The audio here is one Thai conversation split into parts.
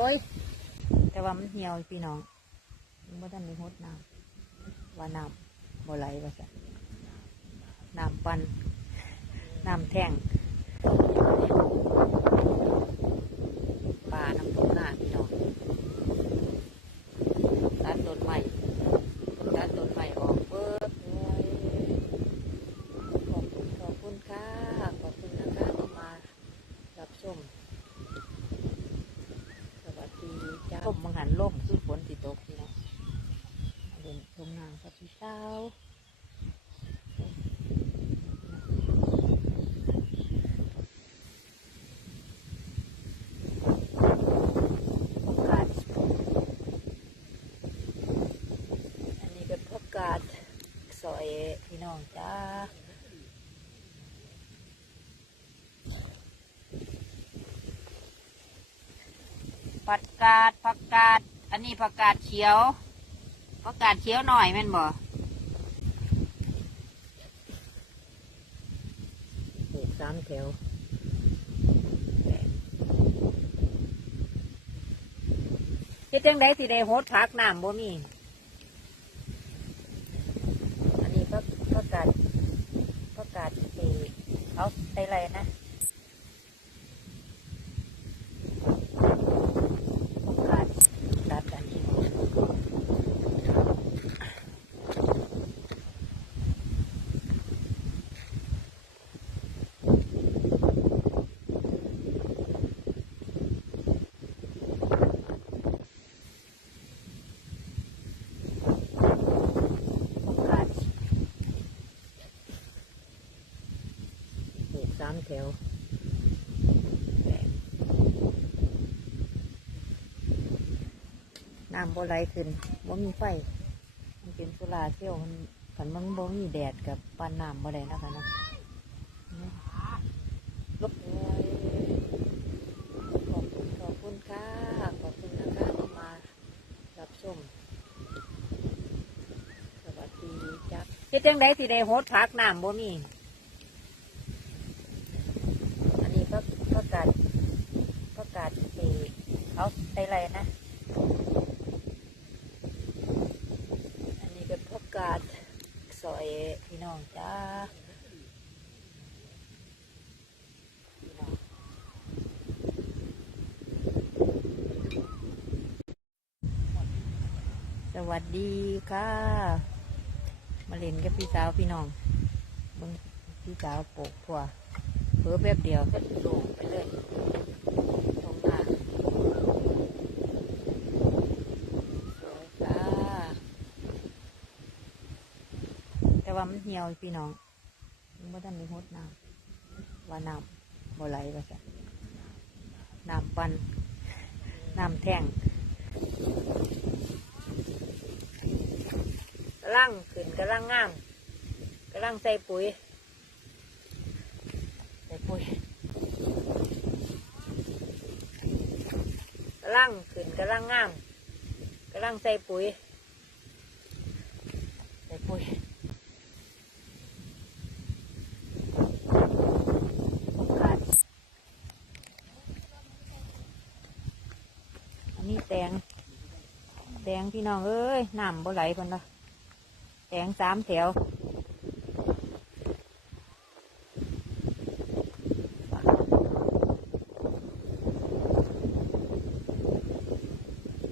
อ้ยแต่ว่ามันเหี่ยวพี่น้องมันบ่ทันได้หดน้ำว่าน้ำบ่ไหลว่าซะน้ำปันน้ำแท่งปลาน้ำตุกหน้าพี่น้องตัดต้นไม้ตัดต้นไม้ออกเบิดเลยขอบคุณขอบคุณค่ะขอบคุณนะคะที่มารับชม สวัสดีจ้าลมมังหันลมคือฝนติตกพี่น้องเดินชม นางกับพี่สาวผักกาดอันนี้เป็นผักาดซอยพี่น้องจ้าผักกาดผักกาด อันนี้ผักกาดเขียวผักกาดเขียวหน่อยแม่นบ่ปลูก สามแถวเฮ็ดจังไดสิได้โฮดพักน้ำบ่มี อันนี้ก็ก็กาดก็กาดเอเอาไปอะไรนะ การตัดอันนี้การปลูก สามแถวน้ำบ่ไหลขึ้นบ่มีไฟ มันเป็นโซลาเซลล์มันขันมันบ่มีแดดกับปานน้ำบ่ได้นะคะนะลบขอบคุณขอบคุณค่ะขอบคุณนะคะที่มารับชมสวัสดีจ้าเฮ็ดจังไดสิได้โหดผักน้ำบ่มี อันนี้ก็ก็กาดก็กาดเออเอาไปอะไรนะ อันนี้เป็นพวกกาดซอยพี่น้องจ้าพี่น้องส วัสดีค่ะ มาเล่นกับพี่สาวพี่น้องมึงพี่สาวโปกพัวเพิ่แป๊บเดียวก็โดดไปเลยตรงหน้าสวยค่ะแต่ว่ามันเหี่ยวพี่น้องมันบ่ทันได้หดน้ำว่าน้ำบ่ไหลว่าซะน้ำปันน้ำแท่ง กำลังขึ้นกำลังงามกำลังใส่ปุ๋ยใส่ปุ๋ยกำลังขึ้นกำลังงามกำลังใส่ปุ๋ยใส่ปุ๋ยผักกาดอันนี้แตงแตงพี่น้องเอ้ยน้ำบ่ไหลคนละ แตงสามแถว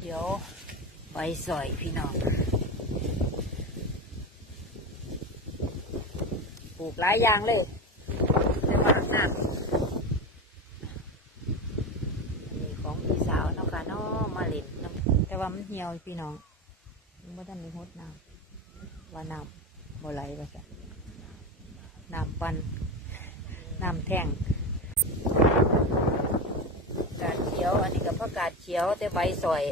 เดี๋ยวไปสอยพี่น้องปลูกหลายอย่างเลยแต่ว่าน้ำอันนี้ของพี่สาวเนาะค่ะเนาะมาเล่นแต่ว่ามันเหี่ยวพี่น้องมันบ่ทันได้หดน้ำ ว่าน้ำบ่ไหลว่าซะน้ำปันน้ำแท่งกาดเขียว อันนี้ก็ผักกาดเขียวแต่ใบสอย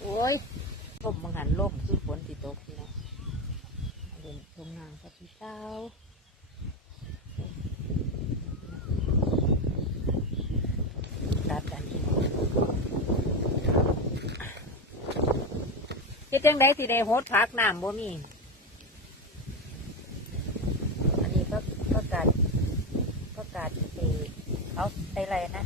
โอ้ยลมมังหันลมคือฝนติตกพี่น้อง เดินชมนางกับพี่สาตัดอันเฮ็ดจังไดสิได้โหดผักน้ำบ่มี อันนี้ก็ก็กาดก็กาดเอเอาไปอะไรนะ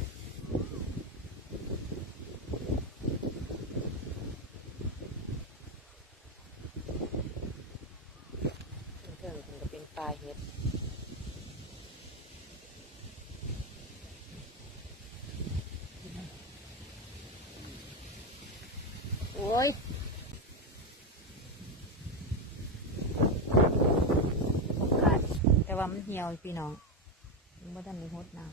เครื่องมันก็เป็นปลาเห็ด โอ้ยโอกาสแต่ ว่ามันเหี่ยวพี่น้องมันบ่ทันได้หดน้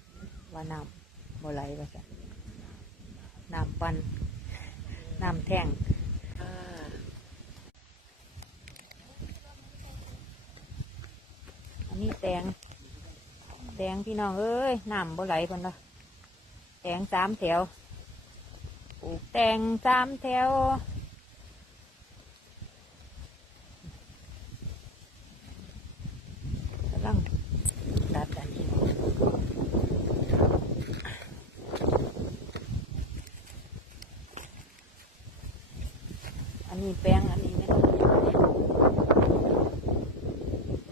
ำว่าน้ำบ่ไหลว่าซะน้ำปันน้ำแท่งอันนี้แตงแตงพี่น้องเอ้ยน้ำบ่ไหลคนละแตงสามแถวปลูกแตงสามแถว กำลังตัดอันนี้ อันนี้แป้งอันนี้ไม่ต้อง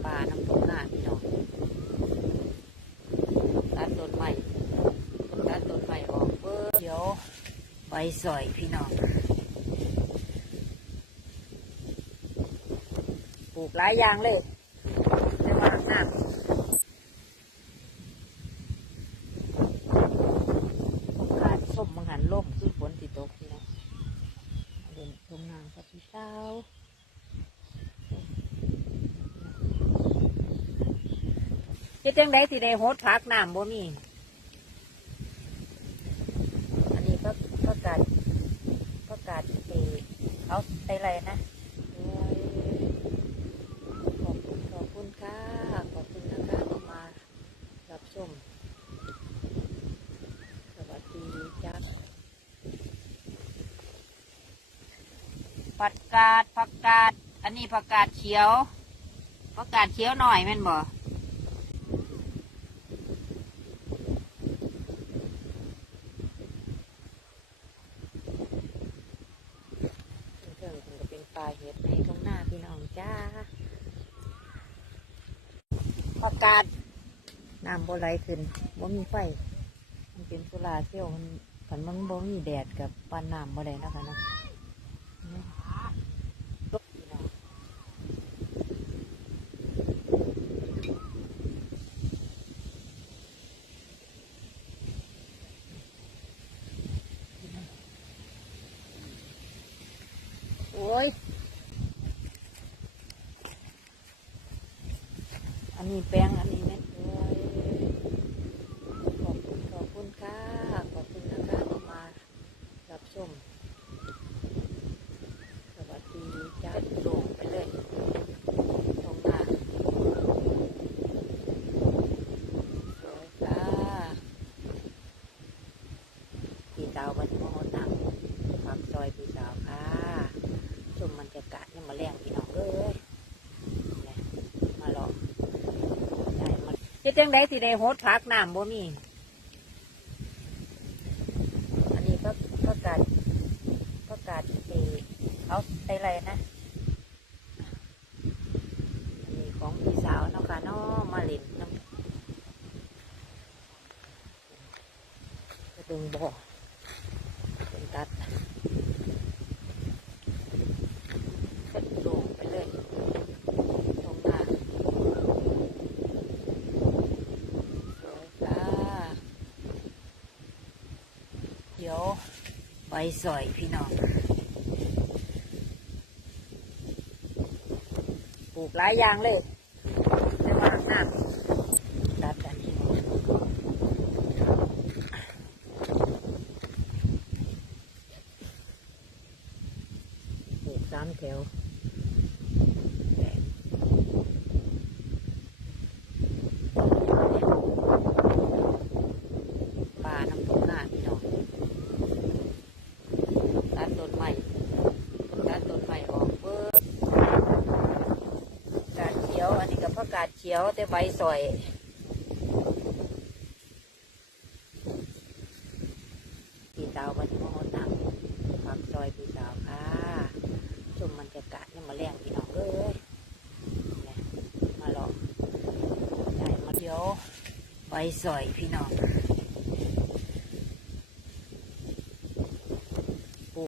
ปลาน้ำตกหน้าพี่น้องตัดต้นใหม่ตัดต้นใหม่ออกเบอร์เดี๋ยวใบสอยพี่น้องปลูกหลายอย่างเลยแต่ว่าน้ำโอกาสส้มมังหันล่มคือฝนติตกพี่น้องเดินตรงนางกับพี่เต้าเฮ็ ดจังไดสิได้โหดผักน้ำบ่มี อันนี้ก็ก็กาดก็กาดเอเอาไปอะไรนะขอบคุณขอบคุณค่ะขอบคุณนะคะทีมารับชมสวัสดีจ้าผักกาดผักกาด อันนี้ผักกาดเขียวผักกาดเขียวหน่อยแม่นบ่เครื่องมันก็เป็นปลาเห็ดในตรงหน้าพี่น้องจ้าผักกาดน้ำบ่ไหลขึ้นบ่มีไฟ มันเป็นโซลาเซลล์มันผันมันบ่มีแดดกับปานน้ำบ่ได้นะคะนะโอ้ย อันนี้แป้งอันนี้เม็ดโอ้ยขอบคุณ ขอบคุณค่ะ ขอบคุณนะคะที่มารับชม สวัสดีจ้าลงไปเลยตรงหน้าสวยค่ะพี่สาววันนี้มาหดน้ำความซอยพี่สาวค่ะ ชมบรรยากาศเนี่ยมาแรงพี่น้องเอ้ยเนี่ยมาหลอกได้มาเฮ็ ดจังไดสิได้โหดผักน้ำบ่มี อันนี้ก็ก็กาดก็กาดเอเอาไปอะไรนะอันนี้ของพี่สาวเนาะค่ะเนาะมาเล่นน้ำกระดึงบ่อเป็นตัด ก็ลงไปเลยตรงหน้าสวยค่ะเดี๋ยวใบ สอยพี่น้องปลูกหลายอย่างเลย ขียวแต่ใบสอยปีดาวมันมอหมาตักควาซอยปีดาวค่ะชมบรรยากาศนี่มาแรงพี่น้องเลยมาหลอกได้มาเดียวใบสอยพี่น้อง